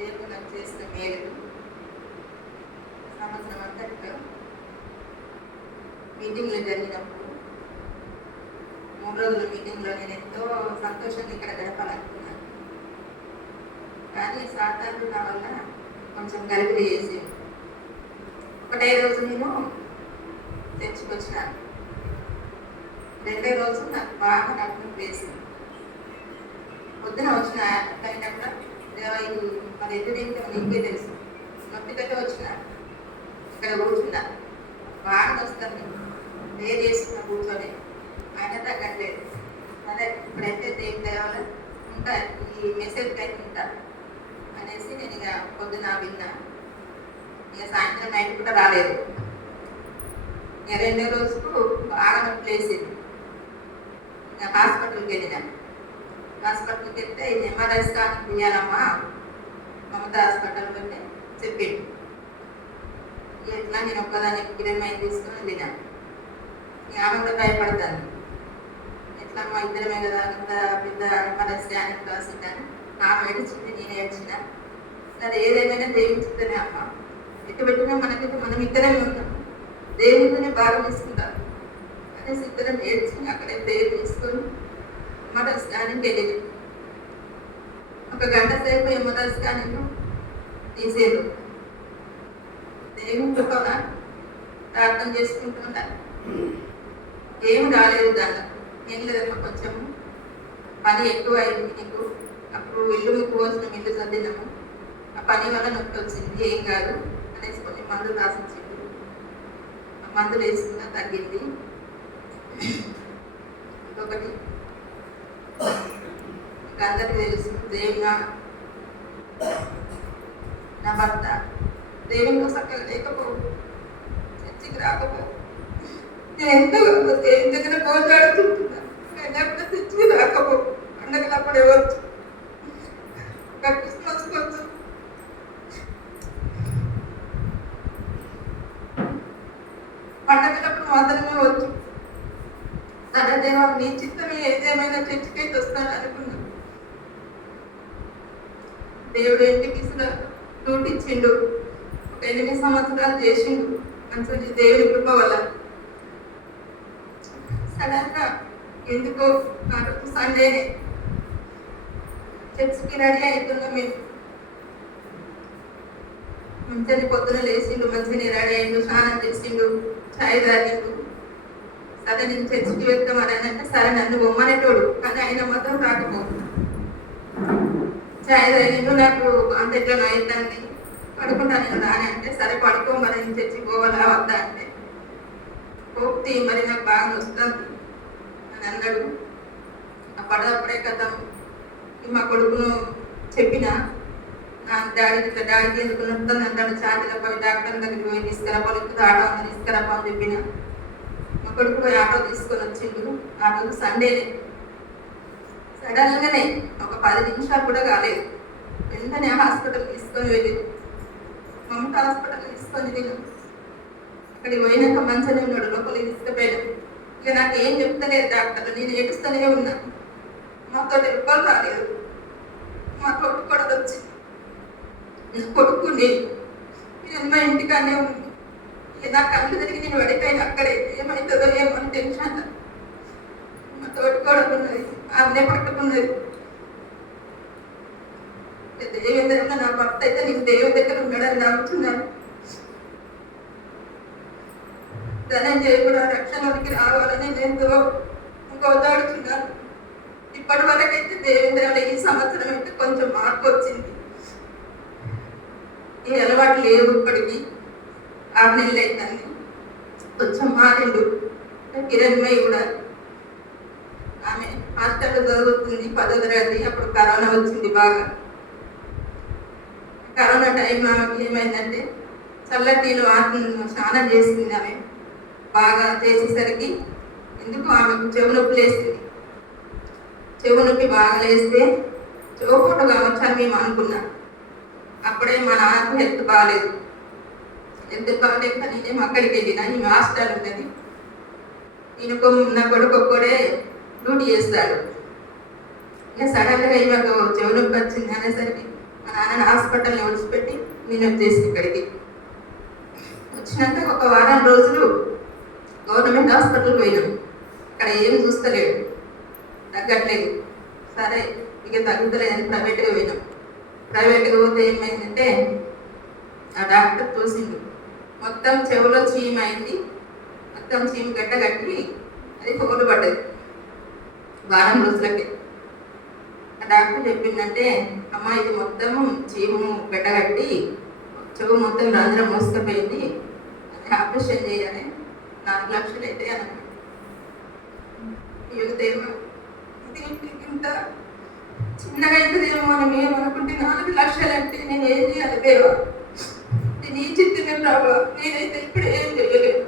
దేవుడు నాకు చేసిన మేలు సంవత్సరం అంతటిలో మీటింగ్లు జరిగినప్పుడు మూడు రోజుల మీటింగ్లో నేను ఎంతో సంతోషంగా ఇక్కడ గడపాలనుకున్నాను. కానీ సాధారణ నా వల్ల కొంచెం గలిబిలి చేసి ఒకటే రోజు నేను తెచ్చుకొచ్చినాను. రెండో రోజు నాకు బాగా నడుము వేసింది. పొద్దున వచ్చిన అయినప్పుడు ఇది మరి ఎదురైతే నీకే తెలుసు నొప్పితోటే వచ్చిన ఇక్కడ కూర్చున్నా బాగా వస్తుంది ఏ చేసుకున్న కూర్చొని ఆయన తగ్గట్లేదు అదే ఇప్పుడైతే దేని దేవాల ఉంటా ఈ మెసేజ్కి అయితే ఉంటా అనేసి నేను ఇక పొద్దున విన్నా ఇక సాయంత్రం నైట్ కూడా రాలేదు ఇక రెండో రోజుకు బాగా నొప్పి వేసింది ఇక హాస్పిటల్కి వెళ్ళినాను హాస్పిటల్కి వెళ్తే ఇది ఎంఆర్ఐ స్కాన్ తీయాలమ్మా మమత హాస్పిటల్ అంటే చెప్పిండు ఎట్లా నేను ఒక్కదాన్ని కిరణ్మయం తీసుకొని వెళ్ళినా? ఆమె కూడా భయపడతాను ఎట్లా మా ఇద్దరమే కదా ఇంత పెద్ద ఎంఆర్ఐ స్కానింగ్ రాసిందని ఆమె ఏడిచింది నేను ఏడ్చిన సరే ఏదేమైనా దేవించుతూనే అమ్మ. ఎటు పెట్టినా మనకైతే మనం ఇద్దరమే ఉంటాం దేవునితోనే బాగా తీసుకుంటాం. అనేసి ఇద్దరం ఏడ్చి అక్కడే దేవుడు తీసుకొని ఎంఆర్ఐ స్కానింగ్ తెలియదు ఒక గంట సేపు ఎంఆర్ఐ స్కానింగ్? తీసేది దేవుని కూడా ప్రార్థన చేసుకుంటున్నా ఏమి రాలేదు దాని ఏం లేదమ్మా కొంచెం పని ఎక్కువ అయింది నీకు. అప్పుడు ఇల్లు మీకు పోసిన ఇల్లు సర్దినాము ఆ పని వల్ల నొప్పి వచ్చింది. ఏం కాదు అనేసి కొంచెం మందులు రాసిచ్చింది. ఆ మందులు వేసుకున్నా తగ్గింది. ఇంకొకటి ఇంకా అందరికీ తెలుసు దేవుని నా- నా భర్త. దేవునితో చక్కగా లేకపో చర్చికి రాకపో. నేను ఎంతో దేవుని దగ్గర పోరాడుతుంటున్నా నేను కూడా చర్చికి రాకపో. పండగలు అప్పుడే వచ్చు క్రిస్మస్ కొంచెం పండగలప్పుడు మాత్రమే వచ్చు దేవా నీ చిత్తమే ఏదేమైనా చర్చికైతే వస్తాను అనుకున్నాను. దేవుడు ఇంటికి డ్యూటీ ఇచ్చిండు ఒక ఎనిమిది సంవత్సరాలు చేసిండు. మంచి దేవుని కృప వల్ల. సడన్గా ఎందుకో ఆ సండే చర్చికి రెడీ అవుతున్నాం మేము. మంచిగా పొద్దున లేచిండు మంచిగా రెడీ అయిండు స్నానం చేసిండు చాయ్ తాగిండు. అదే నేను చర్చికి వెళ్తామని అంటే సరే నన్ను బొమ్మనేటోడు. కానీ ఆయన మాత్రం రాకపోదు నేను నాకు అంత ఎట్లా అవుతుంది పడుకుంటాను కదా అని అంటే సరే పడుకో మరి నేను చర్చికి పోవాలా వద్దా అంటే. పోతే మరి నాకు బాగా వస్తుంది అని అన్నాడు. ఆ పడదప్పుడే కదా మా కొడుకును చెప్పిన. నా డాడీ ఇట్లా డాడీకి ఎందుకు నొస్తుంది అంటాడు. ఛాతీలో పోయి డాక్టర్ దగ్గరికి పోయి తీసుకురా లేకపోతే ఆటో ఉంది అని చెప్పిన. మా పోయి ఆటో తీసుకొని వచ్చిండు. ఆ రోజు సండేనే సడన్గానే ఒక పది నిమిషాలు కూడా కాలేదు. వెంటనే హాస్పిటల్ తీసుకొని వెళ్ళి మమత హాస్పిటల్ తీసుకొని నేను అక్కడికి పోయినాక మంచిగానే ఉన్నాడు లోపలికి తీసుకుపోయాను ఇక నాకు ఏం చెప్తలేదు డాక్టర్ నేను ఏడుస్తూనే ఉన్నా. మాతో ఎవ్వరు రాలేదు. మా కొడుకు కూడా వచ్చి నా కొడుకు నేను. మా ఇంటికానే ఉంది నా కళ్ళు తిరిగి నేను పడిపోయిన అక్కడే. ఏమవుతుందో ఏమో అని టెన్షన్. మా తోటి కూడా ఉన్నది. ఆమె పట్టుకున్నది. దేవేంద్రంగా నా భర్త అయితే నేను దేవుని దగ్గర ఉన్నాడని నమ్ముతున్నాను ధనంజయ కూడా రక్షణలోనికి రావాలని నేను ఎంతో గోదాడుతున్నాను ఇప్పటి వరకైతే అయితే ఈ సంవత్సరం అయితే కొంచెం మార్పు వచ్చింది. ఈ అలవాటు లేవు ఇప్పటికి. ఆరు నెలలు అవుతుంది కొంచెం మారిండు కిరణ్మయ్య కూడా ఆమె హాస్టల్లో చదువుతుంది పదో తరగతి అప్పుడు కరోనా వచ్చింది బాగా. కరోనా టైం ఆమెకి ఏమైందంటే చల్లటి ఆత్మ స్నానం చేసింది ఆమె. బాగా చేసేసరికి ఎందుకు ఆమెకు చెవు నొప్పి లేసింది? చెవు నొప్పి బాగా లేస్తే చెవుపోటు కావచ్చు అని మేము అనుకున్నాం. అప్పుడే మా నాన్నకు హెల్త్ బాగాలేదు. హెల్త్ పని నేను అక్కడికి వెళ్ళినా? ఈమె హాస్టల్ ఉన్నది. ఈయనకు నా కొడుకు ఒక్కడే డ్యూటీ చేస్తాడు. ఇక సడన్గా ఈమెకు చెవులకు వచ్చింది అనేసరికి మా నాన్నని హాస్పిటల్ని ఒడిచిపెట్టి నేను వచ్చేసి ఇక్కడికి. వచ్చినాక ఒక వారం రోజులు గవర్నమెంట్ హాస్పిటల్కి పోయినాం. అక్కడ ఏం చూస్తలేడు తగ్గట్లేదు. సరే ఇక తగ్గుతలేదని ప్రైవేట్గా పోయినాం. ప్రైవేట్గా పోతే ఏమైందంటే ఆ డాక్టర్ చూసిండు మొత్తం చెవులో చీమ అయింది. మొత్తం చీమ గడ్డ కట్టి అది పొగలు పడ్డది వారం రోజులకి. ఆ డాక్టర్ చెప్పిందంటే అమ్మ ఇది మొత్తం చీము గడ్డ కట్టి చెవు మొత్తం రంధ్రం మోసుకపోయింది. అది ఆపరేషన్ చేయాలి. నాలుగు లక్షలు అయితే అన్నాడు యువతేమో ఇంత చిన్నగా అవుతుందేమో మనం ఏమనుకుంటే నాలుగు లక్షలు అంటే నేను ఏం చేయాలి? దేవా ఈ చిత్రమే నేనైతే ఇప్పుడు ఏం చేయలేదు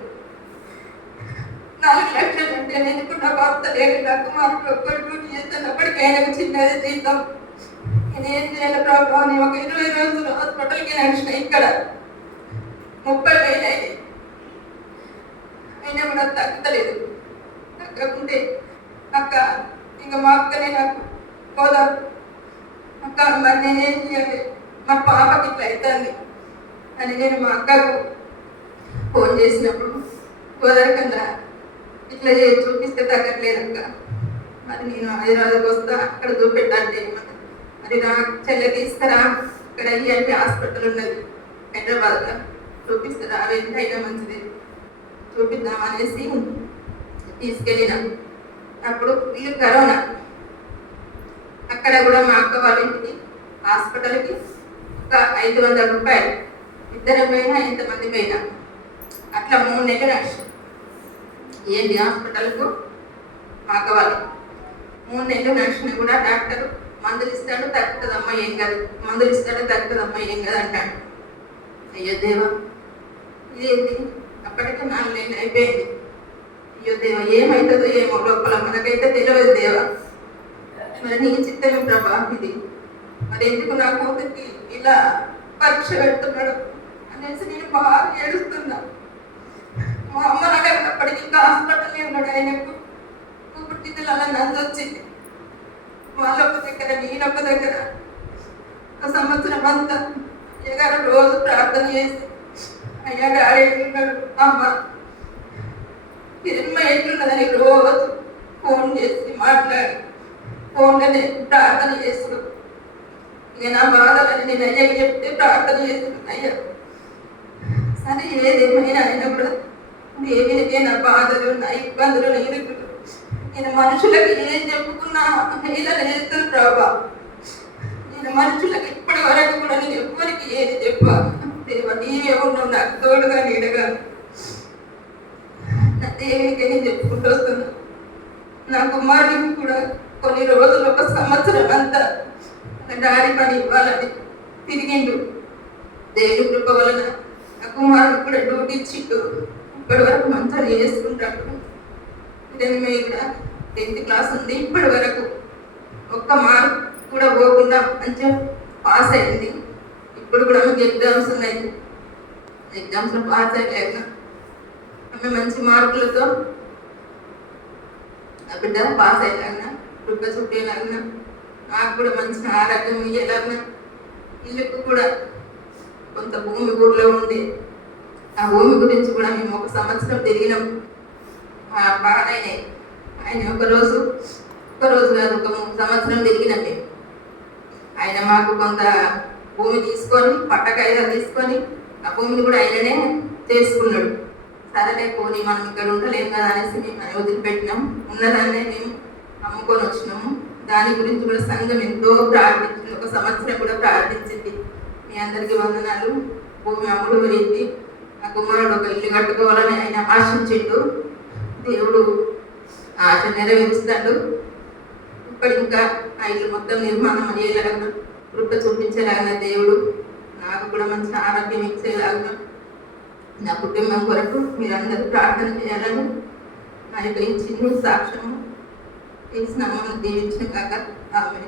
నాలుగు లక్షలు ఉంటే నేను ఇప్పుడు భర్త లేడు నాకు మాకు ఒక్కడు డ్యూటీ చేస్తాను ఆయనకు చిన్నది జీతం నేను చేయాలి ప్రభావ అని ఒక ఇరవై రోజులు హాస్పిటల్కి నడిచిన ఇక్కడ ముప్పై వేలు అయ్యాయి అయినా కూడా తగ్గలేదు తగ్గకుంటే అక్క ఇంకా మా అక్కనే నాకు పోదాం అక్క మరి నేనేం చేయాలి మా పాపకి ఇట్లా అవుతుంది అని నేను మా అక్కకు ఫోన్ చేసినప్పుడు కుదరకుండా ఇట్లా చేసి చూపిస్తే తగ్గట్లేదు అక్క. మరి నేను హైదరాబాద్కి వస్తా అక్కడ చూపెట్టాలంటే మరి నా చెల్లె తీసుకురా ఇక్కడ ఈఎన్టీ హాస్పిటల్ ఉన్నది హైదరాబాద్లో. చూపిస్తారా అవి ఎంతైనా మంచిది. చూపిద్దాం అనేసి తీసుకెళ్ళినాం. అప్పుడు వీళ్ళు కరోనా. అక్కడ కూడా మా అక్క వాళ్ళ ఇంటికి హాస్పిటల్కి ఒక ఐదు వందల రూపాయలు ఇద్దరు పోయినా ఎంతమంది పోయినా అట్లా మూడు నెలలు నడిచి. ఏంటి హాస్పిటల్కు? మా అక్క మూడు నెలలు నడిచినా కూడా డాక్టర్ మందులు ఇస్తాడు తగ్గుతుందమ్మా ఏం కాదు. మందులు ఇస్తాడు తగ్గుతుందమ్మా ఏం కాదు అంటాడు. అయ్యో దేవా. ఇదేంటి అప్పటికే నాలుగు నెలలు అయిపోయింది. అయ్యో దేవ ఏమవుతుందో ఏమో లోపల మనకైతే తెలియదు దేవా. మరి నీ చిత్తమే ప్రభా ఇది. మరి ఎందుకు నా కూతురికి ఇలా పరీక్ష పెడుతున్నాడు? అనేసి నేను బాగా ఏడుస్తున్నా. మా అమ్మ నాకు అప్పటికి ఇంకా హాస్పిటల్ ఉన్నాడు. ఆయనకు పుట్టింది అలా నంది వచ్చింది. వాళ్ళొక్క దగ్గర నేనొక్క దగ్గర. ఒక సంవత్సరం అంతా అయ్యగారు రోజు ప్రార్థన చేసి అయ్యగారు డాడీ ఎట్లున్నాడు అమ్మ సినిమా ఎట్లున్నదని రోజు ఫోన్ చేసి మాట్లాడి ఫోన్లోనే ప్రార్థన చేస్తున్నాడు. ఇక నా బాధలని నేను అయ్యకి చెప్తే ప్రార్థన చేస్తున్నాను అయ్యా. సరే ఏదేమైనా అయినా కూడా దేవునికే నా బాధలు నా ఇబ్బందులు నా ఇరుకులు నేను మనుషులకి ఏం చెప్పుకున్నా ఇలా చేస్తాను ప్రభా. నేను మనుషులకు ఇప్పటి వరకు కూడా నేను ఎవ్వరికి ఏది చెప్పా దేవ నీవే ఉన్నావు నాకు తోడుగా నీడగా నా దేవునికి నేను చెప్పుకుంటూ వస్తున్నా. నా కుమారుడికి కూడా కొన్ని రోజులు ఒక సంవత్సరం అంతా దారి పని ఇవ్వాలని తిరిగిండు. దేవుడి కృప వలన నా కుమారుడు కూడా డ్యూటీ ఇప్పటి వరకు మంచిగా చేసుకుంటాడు ఇదని టెన్త్ క్లాస్ ఉంది. ఇప్పటి వరకు ఒక్క మార్క్ కూడా పోకుండా మంచిగా పాస్ అయింది. ఇప్పుడు కూడా మీకు ఎగ్జామ్స్ ఉన్నాయి. ఎగ్జామ్స్లో పాస్ అయ్యాక ఆమె మంచి మార్కులతో ఆ బిడ్డ పాస్ అయ్యాలన్నా కృప చూపేలాగా నాకు కూడా మంచి ఆరోగ్యం ఇయ్యాలన్నా ఇల్లుకు కూడా కొంత భూమి ఊళ్ళో ఉంది ఆ భూమి గురించి కూడా మేము ఒక సంవత్సరం తిరిగినాం ఆ బాగానే ఆయన ఒకరోజు ఒకరోజు రోజు కాదు ఒక మూడు సంవత్సరం తిరిగినాం మేము ఆయన మాకు కొంత భూమి తీసుకొని పట్టకాయలు తీసుకొని ఆ భూమిని కూడా ఆయననే చేసుకున్నాడు. సరేలే పోనీ మనం ఇక్కడ ఉండలేం కదా అనేసి మేము వదిలిపెట్టినాం. ఉన్నదాన్నే మేము అమ్ముకొని వచ్చినాము. దాని గురించి కూడా సంఘం ఎంతో ప్రార్థించింది. ఒక సంవత్సరం కూడా ప్రార్థించింది. మీ అందరికీ వందనాలు. భూమి అమ్ముడు గురించి ఆ కుమారుడు ఒక ఇల్లు కట్టుకోవాలని ఆయన ఆశించిండు. దేవుడు ఆశ నెరవేరుస్తాడు. ఇప్పుడు ఇంకా ఆ ఇల్లు మొత్తం నిర్మాణం అయ్యేలాగా కృప చూపించేలాగా దేవుడు నాకు కూడా మంచి ఆరోగ్యం ఇచ్చేలాగా నా కుటుంబం కొరకు మీరందరూ ప్రార్థన చేయాలని నా యొక్క ఈ చిన్న సాక్ష్యము. తెలిసిన అమ్మను దీవించిన కాక ఆమె